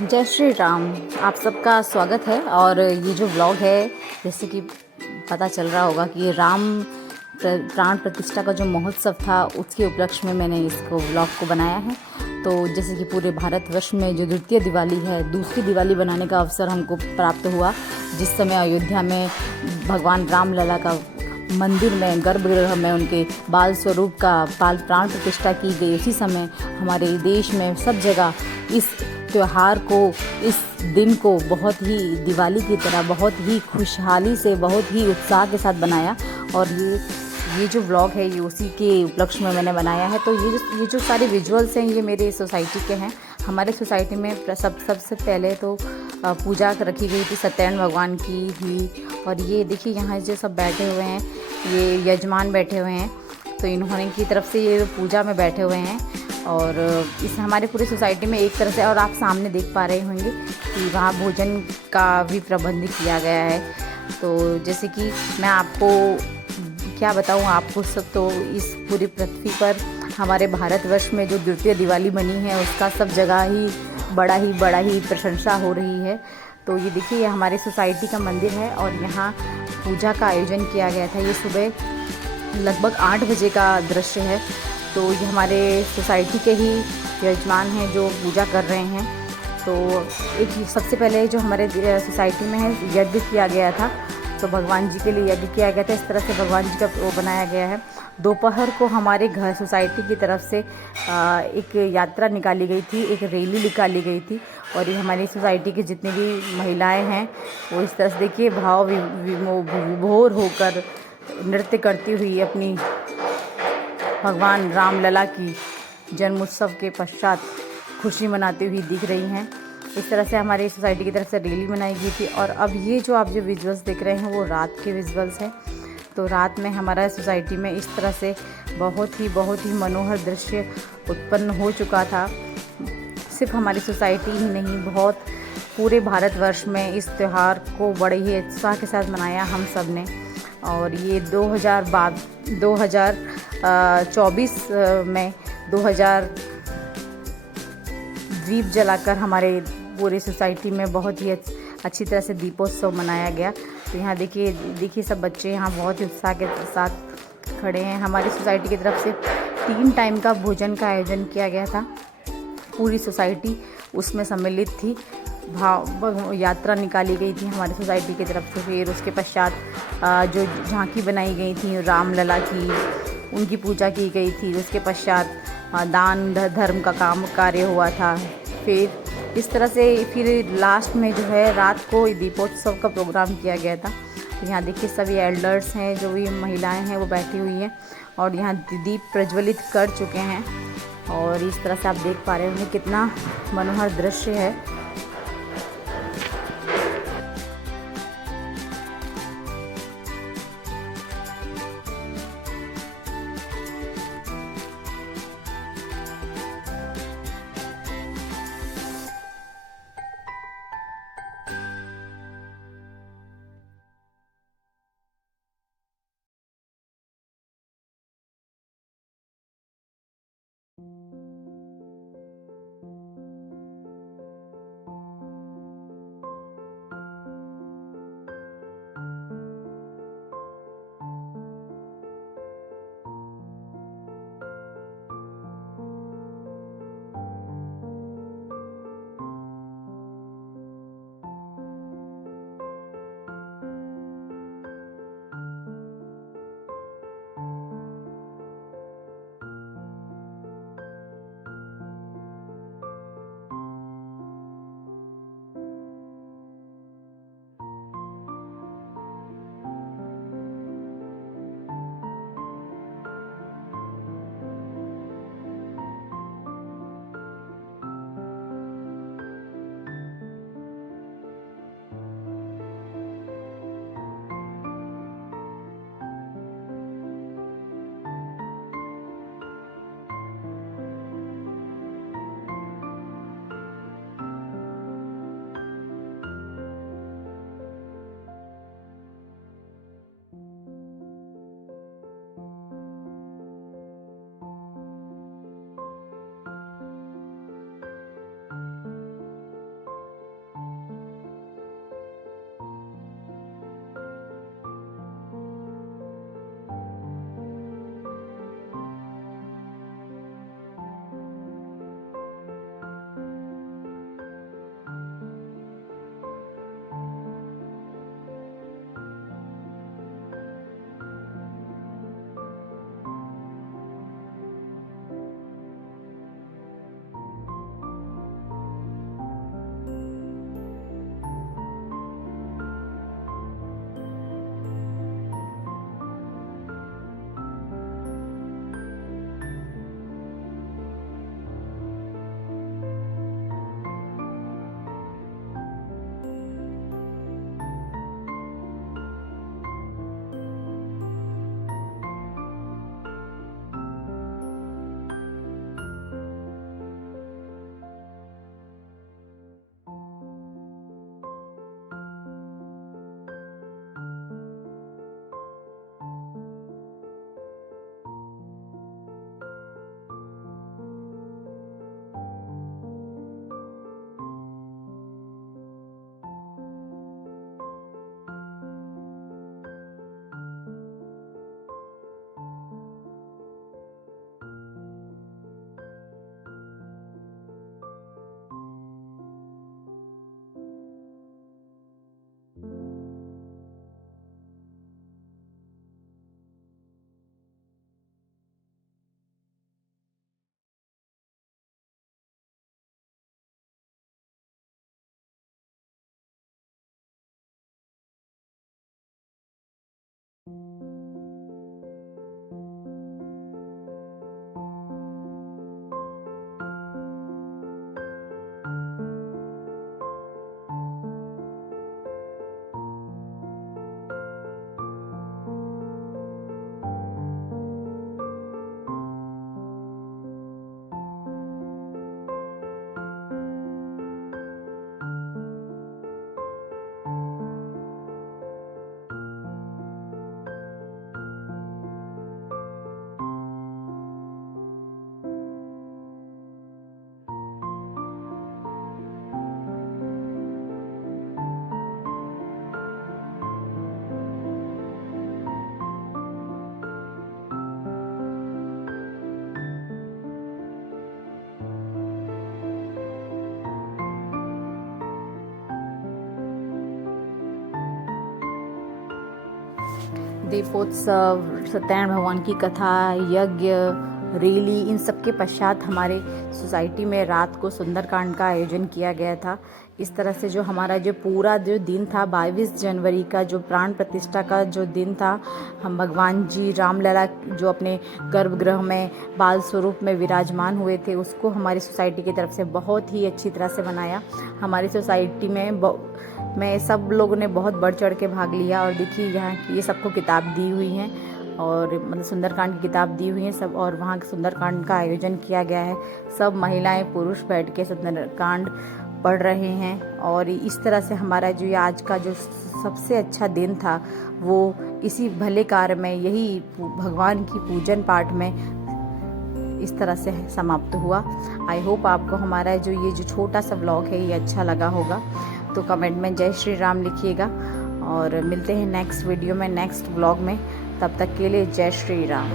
जय श्री राम। आप सबका स्वागत है। और ये जो व्लॉग है, जैसे कि पता चल रहा होगा कि प्राण प्रतिष्ठा का जो महोत्सव था उसके उपलक्ष्य में मैंने इसको व्लॉग को बनाया है। तो जैसे कि पूरे भारतवर्ष में जो द्वितीय दिवाली है, दूसरी दिवाली बनाने का अवसर हमको प्राप्त हुआ, जिस समय अयोध्या में भगवान राम लला का मंदिर में, गर्भगृह में उनके बाल स्वरूप का प्राण प्रतिष्ठा की गई। उसी समय हमारे देश में सब जगह इस त्यौहार को, इस दिन को बहुत ही दिवाली की तरह बहुत ही खुशहाली से, बहुत ही उत्साह के साथ बनाया। और ये जो व्लॉग है ये उसी के उपलक्ष्य में मैंने बनाया है। तो ये जो सारे विजुअल्स हैं ये मेरे सोसाइटी के हैं। हमारे सोसाइटी में सबसे पहले तो पूजा रखी गई थी सत्यनारायण भगवान की ही। और ये देखिए यहाँ जो सब बैठे हुए हैं, ये यजमान बैठे हुए हैं, तो इन्होंने की तरफ से ये पूजा में बैठे हुए हैं। और इस हमारे पूरी सोसाइटी में एक तरह से, और आप सामने देख पा रहे होंगे कि वहाँ भोजन का भी प्रबंध किया गया है। तो जैसे कि मैं आपको क्या बताऊँ, आपको सब तो इस पूरी पृथ्वी पर हमारे भारतवर्ष में जो द्वितीय दिवाली बनी है उसका सब जगह ही बड़ा ही प्रशंसा हो रही है। तो ये देखिए, ये हमारे सोसाइटी का मंदिर है और यहाँ पूजा का आयोजन किया गया था। ये सुबह लगभग 8 बजे का दृश्य है। तो ये हमारे सोसाइटी के ही यजमान हैं जो पूजा कर रहे हैं। तो एक सबसे पहले जो हमारे सोसाइटी में है, यज्ञ किया गया था। तो भगवान जी के लिए यज्ञ किया गया था। इस तरह से भगवान जी का वो बनाया गया है। दोपहर को हमारे घर सोसाइटी की तरफ से एक यात्रा निकाली गई थी, एक रैली निकाली गई थी। और ये हमारी सोसाइटी की जितनी भी महिलाएं हैं वो इस तरह से देखिए भाव विभोर होकर नृत्य करती हुई अपनी भगवान राम लला की जन्मोत्सव के पश्चात खुशी मनाती हुई दिख रही हैं। इस तरह से हमारी सोसाइटी की तरफ से रैली मनाई गई थी। और अब ये जो आप जो विजुअल्स देख रहे हैं वो रात के विजुअल्स हैं। तो रात में हमारा सोसाइटी में इस तरह से बहुत ही मनोहर दृश्य उत्पन्न हो चुका था। सिर्फ हमारी सोसाइटी ही नहीं, बहुत पूरे भारतवर्ष में इस त्यौहार को बड़े ही उत्साह के साथ मनाया हम सब ने। और ये 2024 में 2000 दीप जलाकर हमारे पूरे सोसाइटी में बहुत ही अच्छी तरह से दीपोत्सव मनाया गया। तो यहाँ देखिए सब बच्चे यहाँ बहुत ही उत्साह के साथ खड़े हैं। हमारी सोसाइटी की तरफ से 3 टाइम का भोजन का आयोजन किया गया था। पूरी सोसाइटी उसमें सम्मिलित थी। यात्रा निकाली गई थी हमारी सोसाइटी की तरफ से। फिर उसके पश्चात जो झांकी बनाई गई थी राम लला की, उनकी पूजा की गई थी। उसके पश्चात दान धर्म का कार्य हुआ था। फिर इस तरह से फिर लास्ट में जो है रात को दीपोत्सव का प्रोग्राम किया गया था। तो यहाँ देखिए सभी एल्डर्स हैं, जो भी महिलाएं हैं वो बैठी हुई हैं और यहाँ दीप प्रज्वलित कर चुके हैं। और इस तरह से आप देख पा रहे होंगे कितना मनोहर दृश्य है। दीपोत्सव, सत्यनारायण भगवान की कथा, यज्ञ, रैली, इन सब के पश्चात हमारे सोसाइटी में रात को सुंदरकांड का आयोजन किया गया था। इस तरह से जो हमारा जो पूरा जो दिन था 22 जनवरी का जो प्राण प्रतिष्ठा का जो दिन था, हम भगवान जी रामलला जो अपने गर्भगृह में बाल स्वरूप में विराजमान हुए थे, उसको हमारी सोसाइटी की तरफ से बहुत ही अच्छी तरह से मनाया। हमारी सोसाइटी में सब लोगों ने बहुत बढ़ चढ़ के भाग लिया। और देखिए यहाँ ये सबको किताब दी हुई हैं और मतलब सुंदरकांड की किताब दी हुई है सब, और वहाँ सुंदरकांड का आयोजन किया गया है। सब महिलाएं पुरुष बैठ के सुंदरकांड पढ़ रहे हैं। और इस तरह से हमारा जो आज का जो सबसे अच्छा दिन था वो इसी भले कार्य में, यही भगवान की पूजन पाठ में इस तरह से समाप्त हुआ। आई होप आपको हमारा जो ये जो छोटा सा व्लॉग है ये अच्छा लगा होगा। तो कमेंट में जय श्री राम लिखिएगा और मिलते हैं नेक्स्ट वीडियो में, नेक्स्ट व्लॉग में। तब तक के लिए जय श्री राम।